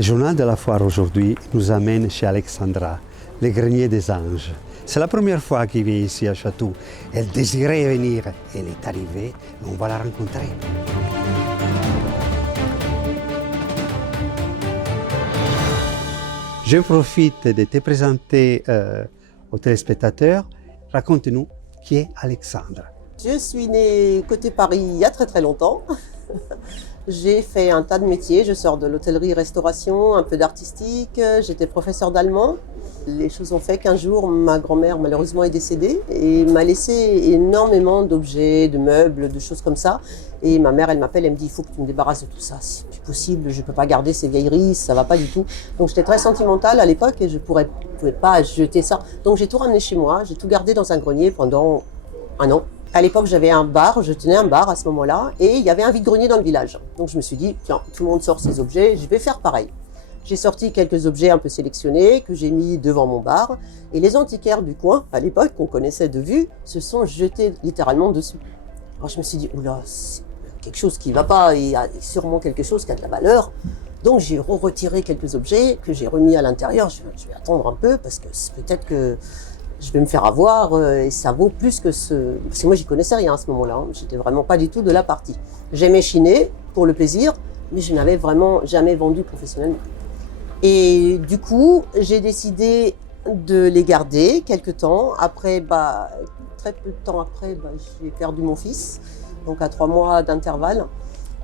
Le journal de la foire aujourd'hui nous amène chez Alexandra, le grenier des anges. C'est la première fois qu'il vient ici à Chatou. Elle désirait venir, elle est arrivée, on va la rencontrer. Je profite de te présenter aux téléspectateurs. Raconte-nous qui est Alexandra. Je suis née côté Paris il y a très très longtemps. J'ai fait un tas de métiers, je sors de l'hôtellerie-restauration, un peu d'artistique, j'étais professeure d'allemand. Les choses ont fait qu'un jour, ma grand-mère malheureusement est décédée et m'a laissé énormément d'objets, de meubles, de choses comme ça. Et ma mère, elle m'appelle, elle me dit, il faut que tu me débarrasses de tout ça, si c'est possible, je ne peux pas garder ces vieilleries, ça ne va pas du tout. Donc j'étais très sentimentale à l'époque et je ne pouvais pas jeter ça. Donc j'ai tout ramené chez moi, j'ai tout gardé dans un grenier pendant un an. À l'époque, j'avais un bar, je tenais un bar à ce moment-là, et il y avait un vide-grenier dans le village. Donc je me suis dit, tiens, tout le monde sort ses objets, je vais faire pareil. J'ai sorti quelques objets un peu sélectionnés que j'ai mis devant mon bar, et les antiquaires du coin, à l'époque, qu'on connaissait de vue, se sont jetés littéralement dessus. Alors je me suis dit, oula, c'est quelque chose qui ne va pas, il y a sûrement quelque chose qui a de la valeur. Donc j'ai retiré quelques objets que j'ai remis à l'intérieur. Je vais attendre un peu, parce que peut-être que je vais me faire avoir et ça vaut plus que ce... Parce que moi, j'y connaissais rien à ce moment-là. Hein. J'étais vraiment pas du tout de la partie. J'aimais chiner pour le plaisir, mais je n'avais vraiment jamais vendu professionnellement. Et du coup, j'ai décidé de les garder quelques temps. Après, très peu de temps après, j'ai perdu mon fils, donc à 3 mois d'intervalle.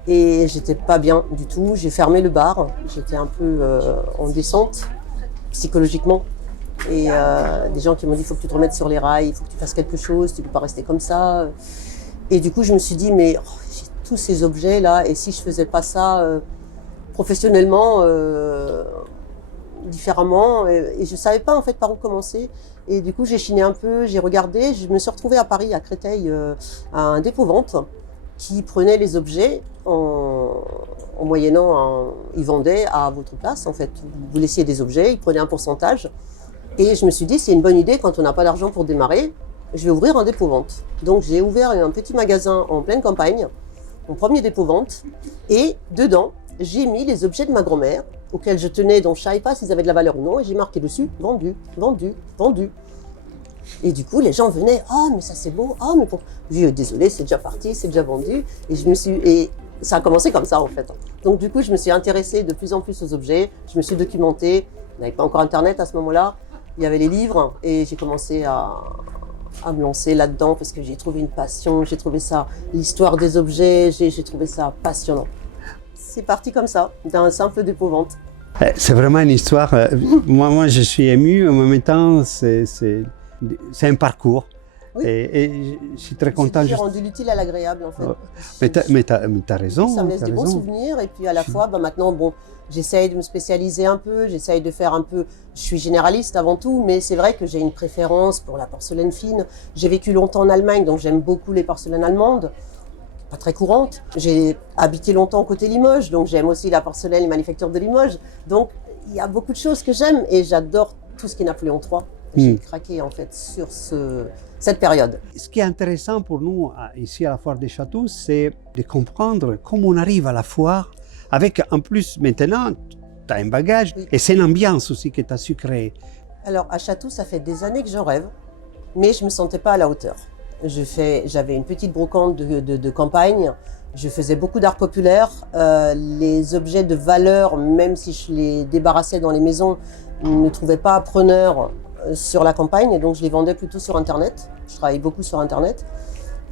Et j'étais pas bien du tout. J'ai fermé le bar. J'étais un peu en descente psychologiquement. Et des gens qui m'ont dit, il faut que tu te remettes sur les rails, il faut que tu fasses quelque chose, tu ne peux pas rester comme ça. Et du coup, je me suis dit, mais j'ai tous ces objets-là, et si je ne faisais pas ça professionnellement, différemment, et je ne savais pas en fait par où commencer. Et du coup, j'ai chiné un peu, j'ai regardé, je me suis retrouvée à Paris, à Créteil, à un dépôt-vente qui prenait les objets en moyennant, ils vendaient à votre place, en fait. Vous laissiez des objets, ils prenaient un pourcentage. Et je me suis dit, c'est une bonne idée, quand on n'a pas d'argent pour démarrer, je vais ouvrir un dépôt-vente. Donc j'ai ouvert un petit magasin en pleine campagne, mon premier dépôt-vente, et dedans, j'ai mis les objets de ma grand-mère, auxquels je tenais, dont je ne savais pas s'ils avaient de la valeur ou non, et j'ai marqué dessus, vendu, vendu, vendu. Et du coup, les gens venaient, oh mais ça c'est beau, oh mais pour... Je dis, désolé, c'est déjà parti, c'est déjà vendu. Et ça a commencé comme ça en fait. Donc du coup, je me suis intéressée de plus en plus aux objets, je me suis documentée, il n'y avait pas encore Internet à ce moment-là. Il y avait les livres et j'ai commencé à me lancer là-dedans parce que j'ai trouvé une passion, j'ai trouvé ça, l'histoire des objets, j'ai trouvé ça passionnant. C'est parti comme ça, d'un simple dépôt-vente. C'est vraiment une histoire, moi je suis ému, en même temps c'est un parcours. Oui. Et je suis très content. J'ai rendu l'utile à l'agréable en fait. Mais t'as raison. Ça me laisse des bons souvenirs et puis à la fois maintenant j'essaye de me spécialiser un peu, j'essaye de faire un peu, je suis généraliste avant tout, mais c'est vrai que j'ai une préférence pour la porcelaine fine. J'ai vécu longtemps en Allemagne, donc j'aime beaucoup les porcelaines allemandes, pas très courantes. J'ai habité longtemps côté Limoges, donc j'aime aussi la porcelaine, les manufactures de Limoges. Donc il y a beaucoup de choses que j'aime et j'adore tout ce qui est Napoléon III. J'ai craqué en fait sur cette période. Ce qui est intéressant pour nous ici à la foire des Châteaux, c'est de comprendre comment on arrive à la foire avec en plus maintenant, tu as un bagage et c'est une ambiance aussi que tu as su créer. Alors à Chatou, ça fait des années que j'en rêve, mais je ne me sentais pas à la hauteur. J'avais une petite brocante de campagne, je faisais beaucoup d'art populaire. Les objets de valeur, même si je les débarrassais dans les maisons, ne trouvaient pas preneur sur la campagne, et donc je les vendais plutôt sur Internet. Je travaillais beaucoup sur Internet.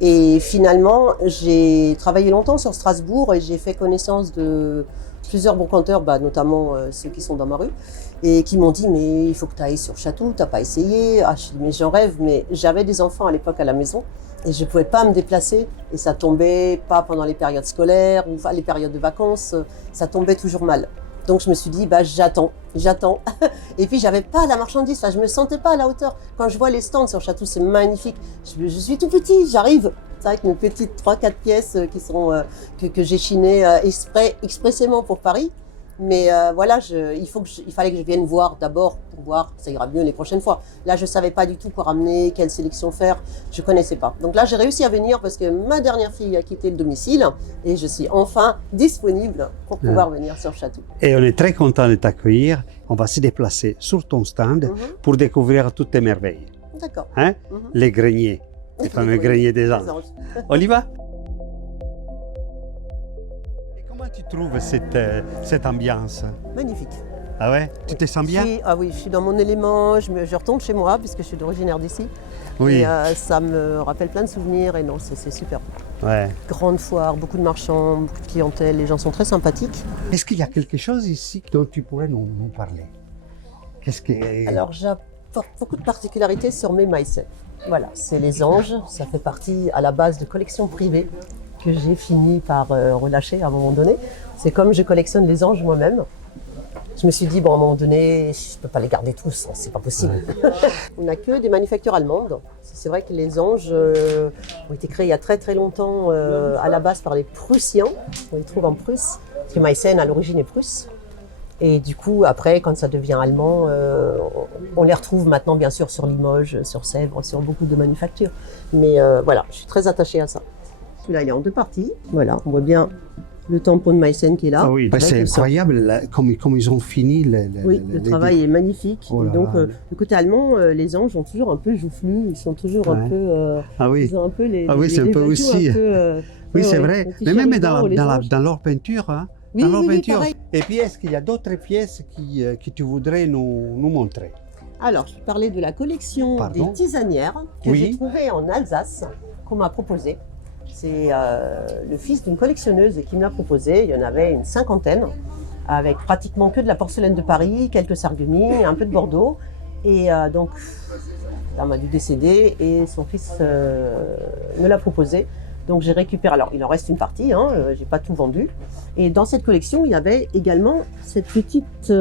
Et finalement, j'ai travaillé longtemps sur Strasbourg et j'ai fait connaissance de plusieurs brocanteurs, notamment ceux qui sont dans ma rue, et qui m'ont dit « mais il faut que tu ailles sur Chatou, tu n'as pas essayé ?» Je dis « mais j'en rêve », mais j'avais des enfants à l'époque à la maison et je ne pouvais pas me déplacer et ça tombait pas pendant les périodes scolaires ou les périodes de vacances, ça tombait toujours mal. Donc je me suis dit, j'attends. Et puis j'avais pas la marchandise, je me sentais pas à la hauteur. Quand je vois les stands sur Chatou, c'est magnifique. Je suis tout petit, j'arrive. C'est avec mes petites 3-4 pièces qui sont, que j'ai chinées expressément pour Paris. Mais voilà, il fallait que je vienne voir d'abord pour voir, ça ira mieux les prochaines fois. Là, je ne savais pas du tout quoi ramener, quelle sélection faire, je ne connaissais pas. Donc là, j'ai réussi à venir parce que ma dernière fille a quitté le domicile et je suis enfin disponible pour pouvoir venir sur Chatou. Et on est très content de t'accueillir. On va se déplacer sur ton stand pour découvrir toutes tes merveilles. D'accord. Hein? Les greniers, les fameux greniers des anges. On y va? Comment tu trouves cette ambiance? Magnifique. Ah ouais? Tu te sens bien? Ah oui, je suis dans mon élément, je retourne chez moi puisque je suis originaire d'ici. Oui. Et ça me rappelle plein de souvenirs et non, c'est super. Ouais. Grande foire, beaucoup de marchands, beaucoup de clientèle, les gens sont très sympathiques. Est-ce qu'il y a quelque chose ici dont tu pourrais nous parler? Qu'est-ce que... Alors j'apporte beaucoup de particularités sur mes maïsets. Voilà, c'est les anges, ça fait partie à la base de collections privées que j'ai fini par relâcher à un moment donné. C'est comme je collectionne les anges moi-même. Je me suis dit, bon, à un moment donné, je ne peux pas les garder tous, c'est pas possible. Ouais. On n'a que des manufactures allemandes. C'est vrai que les anges ont été créés il y a très très longtemps à la base par les Prussiens. On les trouve en Prusse, parce que Meissen à l'origine est prusse. Et du coup, après, quand ça devient allemand, on les retrouve maintenant bien sûr sur Limoges, sur Sèvres, sur beaucoup de manufactures. Mais voilà, je suis très attachée à ça. Celui-là, il est en deux parties. Voilà, on voit bien le tampon de Meissen qui est là. Ah oui, c'est incroyable là, comme ils ont fini. Le travail est magnifique. Oh là donc, là. du côté allemand, les anges ont toujours un peu joufflu, ils sont toujours un peu. Ah oui, ils ont un peu les. Ah oui, c'est un peu aussi. Un peu, oui, c'est vrai. Mais même dans leur peinture. Hein, oui, dans leur oui, peinture. pareil. Et puis, est-ce qu'il y a d'autres pièces que tu voudrais nous montrer? Alors, je parlais de la collection des tisanières que j'ai trouvée en Alsace, qu'on m'a proposée. C'est le fils d'une collectionneuse qui me l'a proposé. Il y en avait une cinquantaine, avec pratiquement que de la porcelaine de Paris, quelques sarreguemines, un peu de Bordeaux. Et donc, elle m'a dû décéder et son fils me l'a proposé. Donc j'ai récupéré, alors il en reste une partie, hein, j'ai pas tout vendu. Et dans cette collection, il y avait également cette petite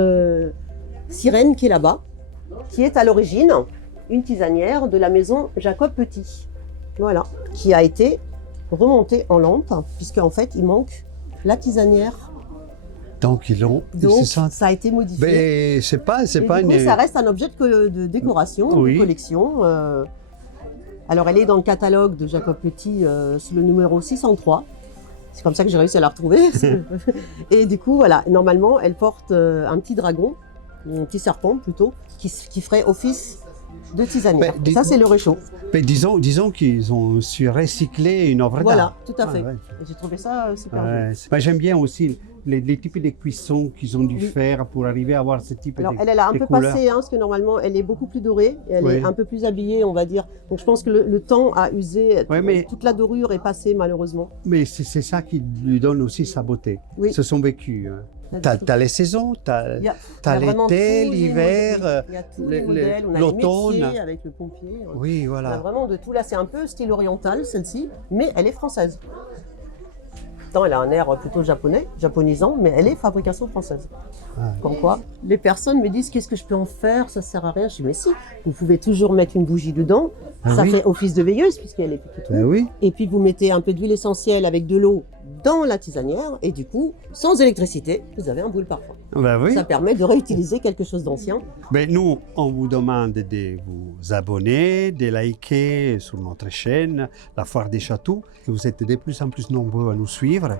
sirène qui est là-bas, qui est à l'origine une tisanière de la maison Jacob Petit. Voilà, qui a été remontée en lampe, puisqu'en fait il manque la tisanière. Donc ils l'ont. Donc ça a été modifié. Mais c'est pas du coup, ça reste un objet de décoration, de collection. Alors, elle est dans le catalogue de Jacob Petit, c'est le numéro 603. C'est comme ça que j'ai réussi à la retrouver. Et du coup, voilà, normalement, elle porte un petit dragon, un petit serpent plutôt, qui ferait office de tisanière. Ça, c'est le réchaud. Mais disons qu'ils ont su recycler une œuvre d'art. Voilà, tout à fait. Ouais. J'ai trouvé ça super joli. J'aime bien aussi les types de cuissons qu'ils ont dû faire pour arriver à avoir ce type de couleurs. Alors, elle a un peu passé, hein, parce que normalement, elle est beaucoup plus dorée, et elle est un peu plus habillée, on va dire. Donc, je pense que le temps a usé, toute la dorure est passée, malheureusement. Mais c'est ça qui lui donne aussi sa beauté. Ce sont vécus. Hein. T'as les saisons, t'as l'été, l'hiver, l'automne. Avec le pompier. Oui, voilà. On a vraiment de tout. Là, c'est un peu style oriental, celle-ci, mais elle est française. Elle a un air plutôt japonais, japonisant, mais elle est fabrication française. Comme quoi, les personnes me disent qu'est-ce que je peux en faire, ça sert à rien. Je dis mais si, vous pouvez toujours mettre une bougie dedans, ça fait office de veilleuse puisqu'elle est petite. Et puis vous mettez un peu d'huile essentielle avec de l'eau dans la tisanière et du coup, sans électricité, vous avez un bouile parfum. Ça permet de réutiliser quelque chose d'ancien. Mais nous, on vous demande de vous abonner, de liker sur notre chaîne, La Foire des Châteaux, que vous êtes de plus en plus nombreux à nous suivre.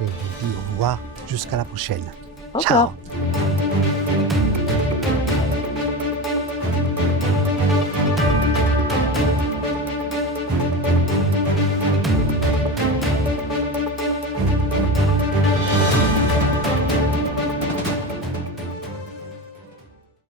Et je vous dis au revoir jusqu'à la prochaine. Ciao.